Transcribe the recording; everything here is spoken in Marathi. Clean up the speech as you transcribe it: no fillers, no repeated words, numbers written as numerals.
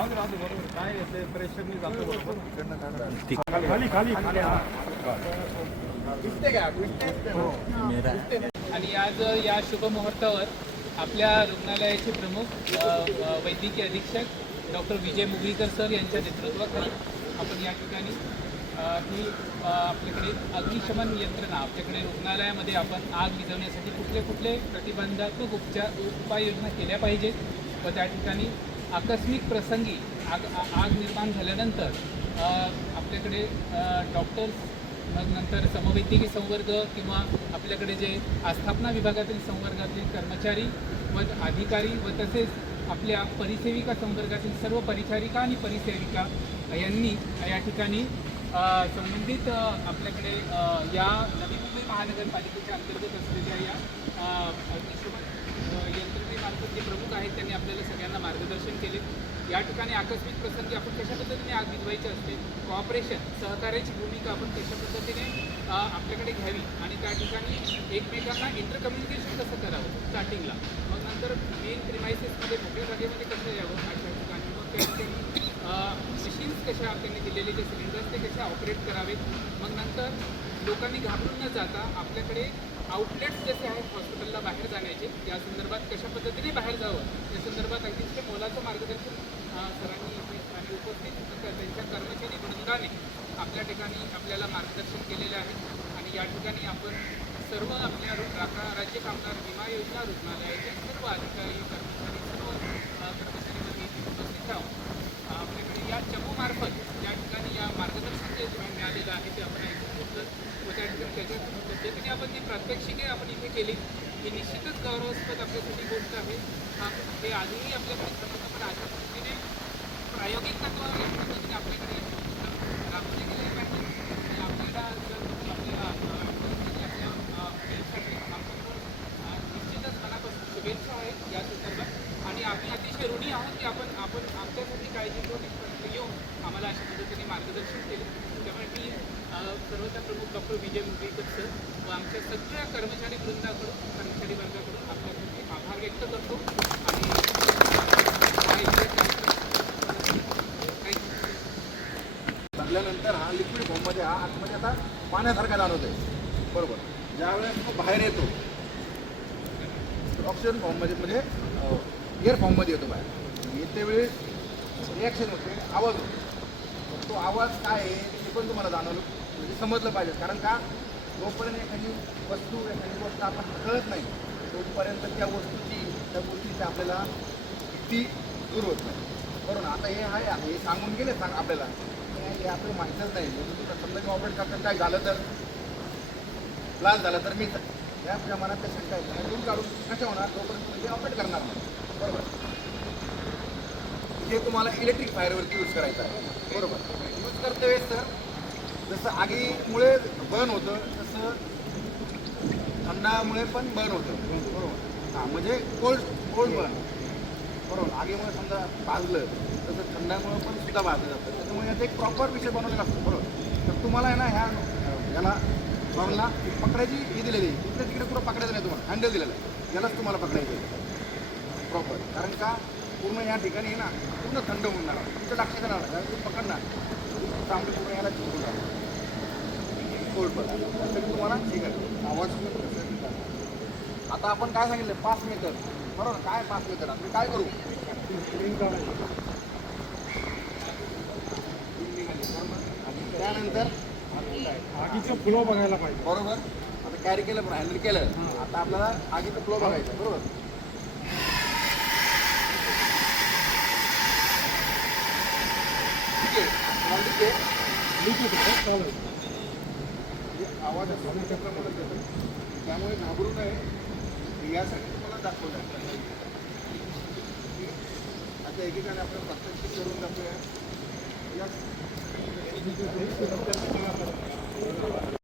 आणि आज या शुभमुहूर्तावर आपल्या रुग्णालयाचे प्रमुख वैद्यकीय अधीक्षक डॉक्टर विजय मुगळीकर सर यांच्या नेतृत्वाखाली आपण या ठिकाणी ही आपल्याकडे अग्निशमन यंत्रणा आपल्याकडे रुग्णालयामध्ये आपण आग विझवण्यासाठी कुठले कुठले प्रतिबंधात्मक उपाययोजना केल्या पाहिजेत व त्या ठिकाणी आकस्मिक प्रसंगी आग निर्माण झाल्यानंतर आपल्याकडे डॉक्टर्स मग नंतर समवैद्यकीय संवर्ग किंवा आपल्याकडे जे आस्थापना विभागातील संवर्गातील कर्मचारी व अधिकारी व तसेच आपल्या परिसेविका संवर्गातील सर्व परिचारिका आणि परिसेविका यांनी या ठिकाणी संबंधित आपल्याकडे या नवी मुंबई महानगरपालिकेच्या अंतर्गत असलेल्या या अग्निशमन यंत्रणेमार्फत जे प्रमुख आहेत त्यांनी आपल्याला सगळ्यांना मार्गदर्शन केले। या ठिकाणी आकस्मिक प्रसंगी आपण कशा पद्धतीने आग विझवायची असते, कॉपरेशन सहकार्याची भूमिका आपण कशा पद्धतीने आपल्याकडे घ्यावी आणि त्या ठिकाणी एकमेकांना इंटरकम्युनिकेशन कसं करावं स्टार्टिंगला, मग नंतर मेन प्रिमायसेसमध्ये मोठ्या जागेमध्ये कसं यावं अशा ठिकाणी, मग त्या ठिकाणी मशीन्स कशा त्यांनी दिलेले जे सिलेंडर्स ते कसे ऑपरेट करावेत, मग नंतर लोकांनी घाबरून न जाता आपल्याकडे आउटलेट्स जसे आहेत हॉस्पिटलला बाहेर जाण्याचे या संदर्भात कशा पद्धतीने बाहेर जावं या संदर्भात अतिशय मोलाचं मार्गदर्शन सरांनी आणि उपस्थित त्यांच्या कर्मचारी वृंदाने आपल्या ठिकाणी आपल्याला मार्गदर्शन केलेले आहे। आणि या ठिकाणी आपण सर्व आपल्या राज्य कामगार विमा योजना रुग्णालयाचे सर्व अधिकारी कर्मचारी सर्व कर्मचारी वर्ग उपस्थित आहोत। आपल्याकडे या चमूमार्फत या ठिकाणी या मार्गदर्शन जे मिळालेलं आहे ते आपण ऐकून घेतलं व त्या ठिकाणी त्याच्या पद्धतीने आपण जी प्रात्यक्षिके आपण इथे केली ही निश्चितच गौरवास्पद आपल्यासाठी गोष्ट आहे। हे आधीही आपल्याकडे समजतं पण अशा पद्धतीने प्रायोगिक तत्व या पद्धतीने आपल्याकडे राबवले गेले पाहिजे आणि आपल्याला निश्चितच मनापासून शुभेच्छा आहेत या संदर्भात आणि आम्ही अतिशय ऋणी आहोत की आपण आमच्यासाठी काळजी घेऊन येऊन आम्हाला अशा पद्धतीने मार्गदर्शन केले। त्यामुळे मी सर्वचा प्रमुख डॉक्टर विजय मुगळीकर सर व आमच्या सगळ्या कर्मचारी वर्गाकडून आपल्यासाठी आभार व्यक्त करतो आणि हा लिक्विड फॉर्ममध्ये हा आतमध्ये आता पाण्यासारखा जाणवतोय बरोबर, ज्यावेळेस तो बाहेर येतो ऑक्सिजन फॉर्ममध्ये म्हणजे एअर फॉर्ममध्ये येतो बाहेर, येते वेळी रिॲक्शन होते, आवाज होतो, तो आवाज काय आहे ते पण तुम्हाला जाणवलं म्हणजे समजलं पाहिजे। कारण का जोपर्यंत एखादी वस्तू एखादी गोष्ट आपण कळत नाही तोपर्यंत त्या गोष्टीची आपल्याला भीती दूर होत नाही बरोबर। आता हे आहे हे सांगून गेले आपल्याला हे आपलं माहितीच नाही, म्हणजे समजा ऑपरेट करताना काय झालं तर ब्लास्ट झालं तर मी या आपल्या मनातल्या शंका आहे दूर काढून कशा होणार तोपर्यंत तुम्ही ऑपरेट करणार नाही बरोबर। हे तुम्हाला इलेक्ट्रिक फायरवरती यूज करायचं आहे बरोबर। यूज करते वेळेस तर जसं आगीमुळे बर्न होतं तसं थंडामुळे पण बर्न होतं बरोबर। हां म्हणजे कोल्ड बर्न बरोबर, आगीमुळे समजा भाजलं तसं थंडामुळे पण सुद्धा भाजलं जातं, त्याच्यामुळे याचा एक प्रॉपर विषय बनवलेला असतो बरोबर। तर तुम्हाला आहे ना याला बर्नला पकडायची हे दिलेली आहे, इकडे तिकडे पुढं पकडायचं नाही, तुम्हाला हँडल दिलेलं आहे यालाच तुम्हाला पकडायचं आहे प्रॉपर। कारण का पूर्ण या ठिकाणी ना पूर्ण थंड होणार तुमचं लक्षात येणार तुम्ही पकडणार चांगली पूर्ण याला चिकून जाणार कोल्ड बघा त्यासाठी तुम्हाला ठीक आहे आवाज। आता आपण काय सांगितलं 5 मीटर बरोबर, काय 5 मीटर आपण काय करू त्यानंतर आगीचं फ्लो बघायला पाहिजे बरोबर। आता कॅरी केलं पण हँडल केलं, आता आपल्याला आगीचं फ्लो बघायचं बरोबर। ठीक आहे आवाज त्यामुळे घाबरू नये यासाठी तुम्हाला दाखवलं आहे। आता एकेकाने आपण प्रत्यक्ष करून दाखवूया।